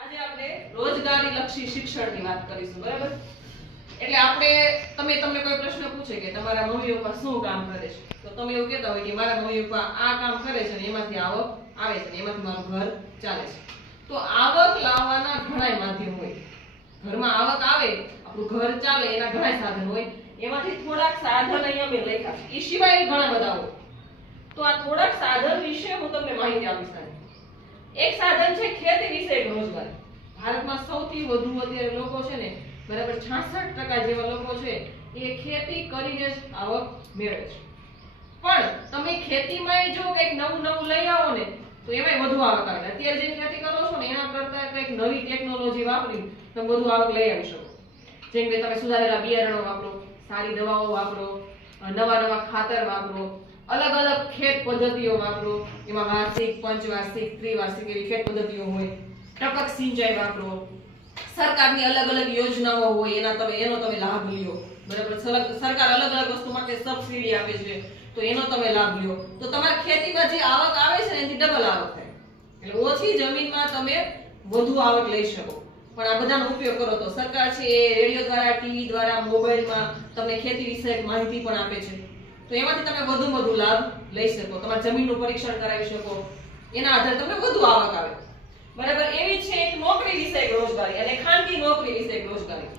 આજે આપણે રોજગારી લક્ષી શિક્ષણની વાત કરીશું, બરાબર? એટલે આપણે તમને કોઈ પ્રશ્ન પૂછે કે તમારા મમ્મી પપ્પા શું કામ કરે છે, તો તમે એવું કહેતા હોય કે મારા મમ્મી પપ્પા આ કામ કરે છે ને એમાંથી આવક આવે છે ને એમાંથી મારું ઘર ચાલે છે. તો આવક લાવવાના ઘણા માધ્યમ હોય. ઘરમાં આવક આવે, આપણું ઘર ચાલે એના ઘણા સાધન હોય. એમાંથી થોડાક સાધન અહીંયા મેં લખ્યા છે. એ સિવાય ઘણા બધા હોય. તો આ થોડાક સાધન વિશે હું તમને માહિતી આપીશ. એક સાધન છે ખેતી વિષયક રોજગારી. ભારતમાં સૌથી વધુ અત્યારે લોકો છે ને, બરાબર 66% જેવા લોકો છે એ ખેતી કરીને જ આવક મેળવે છે. પણ તમે ખેતીમાં જો કંઈક નવું લઈ આવો ને તો એમાંય વધુ આવક આવે. અત્યારે જે ખેતી કરો છો ને એના કરતા કંઈક નવી ટેકનોલોજી વાપરી તમે વધુ આવક લઈ આવી શકો. જેમ કે તમે સુધારેલા બિયારણો વાપરો, સારી દવાઓ વાપરો, નવા ખાતર વાપરો, અલગ અલગ ખેત પદ્ધતિઓ વાપરો. એમાં વાર્ષિક, પંચવાર્ષિક, ત્રિવાર્ષિક એવી ખેત પદ્ધતિઓ હોય. ટપક સિંચાઈ વાપરો. સરકારની અલગ અલગ યોજનાઓ હોય એનો તમે લાભ લ્યો, બરાબર? સરકાર અલગ અલગ વસ્તુ માટે સબસિડી આપે છે તો એનો તમે લાભ લ્યો. તો તમારી ખેતીમાં જે આવક આવે છે એનાથી ડબલ આવક થાય. એટલે ઓછી જમીનમાં તમે વધુ આવક લઈ શકો. પણ આ બધાનો ઉપયોગ કરો તો સરકાર છે એ રેડિયો દ્વારા, ટીવી દ્વારા, મોબાઈલમાં તમને ખેતી વિષયક માહિતી પણ આપે છે. તો એમાંથી તમે વધુ લાભ લઈ શકો. તમારા જમીનનું પરીક્ષણ કરાવી શકો. એના આધારે તમને વધુ આવક આવે, બરાબર? એવી છે એક નોકરી વિષયક રોજગારી અને ખાનગી નોકરી વિષયક રોજગારી.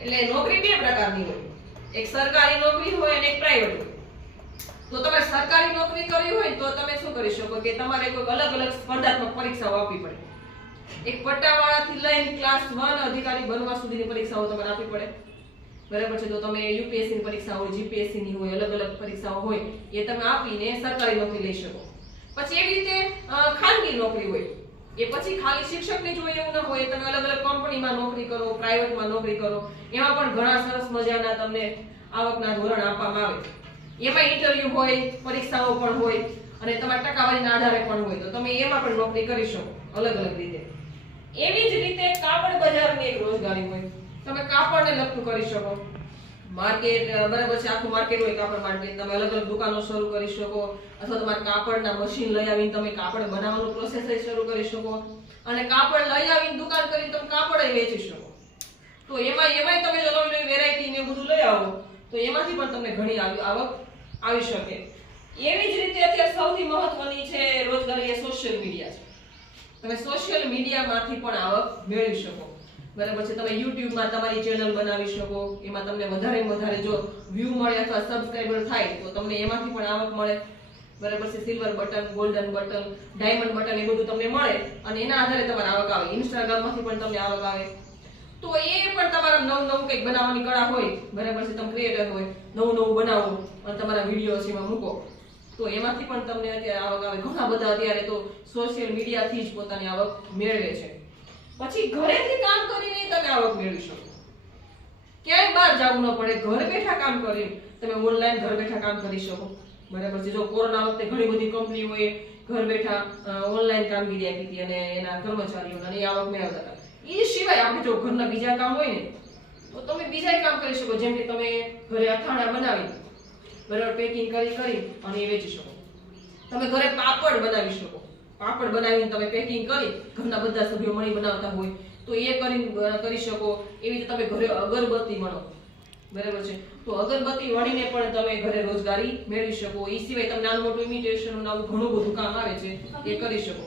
એટલે નોકરી બે પ્રકારની હોય. એક સરકારી નોકરી હોય અને એક પ્રાઇવેટ હોય. તો તમારે સરકારી નોકરી કરવી હોય તો તમે શું કરી શકો કે તમારે કોઈ અલગ અલગ સ્પર્ધાત્મક પરીક્ષાઓ આપવી પડે. એક પટ્ટાવાળાથી લઈને ક્લાસ 1 અધિકારી બનવા સુધીની પરીક્ષાઓ તમારે આપવી પડે, બરાબર છે? તો તમે યુપીએસસી ની પરીક્ષા હોય, જીપીએસસી ની હોય, અલગ અલગ પરીક્ષાઓ હોય એ તમે આપીને સરકારી નોકરી લઈ શકો. પછી એવી રીતે ખાનગી નોકરી હોય એ પછી ખાલી શિક્ષકની જોઈએ એવું ન હોય. તમે અલગ અલગ કંપનીમાં નોકરી કરો, પ્રાઇવેટમાં નોકરી કરો, એમાં પણ ઘણા સરસ મજાના તમને આવકના ધોરણ આપવામાં આવે. એમાં ઇન્ટરવ્યુ હોય, પરીક્ષાઓ પણ હોય અને તમારા ટકાવારીના આધારે પણ હોય. તો તમે એમાં પણ નોકરી કરી શકો અલગ અલગ રીતે. એવી જ રીતે કાપડ બજારની એક રોજગારી હોય. તમે કાપડને લગતું કરી શકો. માર્કેટ, બરાબર છે? આખું માર્કેટ હોય કાપડ માર્કેટ. તમે અલગ અલગ દુકાનો શરૂ કરી શકો અથવા તમારા કાપડના મશીન લઈ આવીને તમે કાપડ બનાવવાનું પ્રોસેસ શરૂ કરી શકો અને કાપડ લઈ આવીને દુકાન કરીને તમે કાપડ વેચી શકો. તો એમાંય તમે જો નવી વેરાયટી ને બધું લઈ આવો તો એમાંથી પણ તમને ઘણી આવક આવી શકે. એવી જ રીતે અત્યારે સૌથી મહત્વની છે રોજગારી એ સોશિયલ મીડિયા છે. તમે સોશિયલ મીડિયામાંથી પણ આવક મેળવી શકો, બરાબર છે? તમે YouTube માં તમારી ચેનલ બનાવી શકો. એમાં તમને વધારે જો વ્યૂ મળે અથવા સબસ્ક્રાઇબર થાય તો તમને એમાંથી પણ આવક મળે, બરાબર છે? Silver button, golden button, diamond button એ બધું તમને મળે અને એના આધારે તમારે આવક આવે. ઇન્સ્ટાગ્રામ માંથી પણ તમને આવક આવે. તો એ પણ તમારા નવું કંઈક બનાવવાની કળા હોય, બરાબર છે? તમે ક્રિએટર હોય, નવું બનાવો અને તમારા વિડીયોઝ એમાં મૂકો તો એમાંથી પણ તમને અત્યારે આવક આવે. ઘણા બધા અત્યારે તો સોશિયલ મીડિયાથી જ પોતાની આવક મેળવે છે. પછી ઘરેથી કામ કરીને તમે આવક મેળવી શકો. ક્યાંય બહાર જવું ન પડે. ઘર બેઠા કામ કરીને તમે ઓનલાઈન ઘર બેઠા કામ કરી શકો, બરાબર છે? જો કોરોના વખતે ઘણી બધી કંપનીઓએ ઘર બેઠા ઓનલાઈન કામગીરી આપી હતી અને એના કર્મચારીઓને આવક મેળવતા હતા. એ સિવાય આપણે જો ઘરના બીજા કામ હોય ને તો તમે બીજા કામ કરી શકો. જેમ કે તમે ઘરે અથાણા બનાવી, બરાબર, પેકિંગ કરી અને એ વેચી શકો. તમે ઘરે પાપડ બનાવી શકો. પાપડ બનાવીને તમે પેકિંગ કરી, ઘરના બધા સભ્યો મળી બનાવતા હોય તો એ કરી શકો. એવી રીતે તમે ઘરે અગરબત્તી વણો, બરાબર છે? તો અગરબત્તી વણીને પણ તમે ઘરે રોજગારી મેળવી શકો. એ સિવાય તમે નાનું મોટું ઇમિટેશન નવું ઘણું બધું કામ આવે છે એ કરી શકો.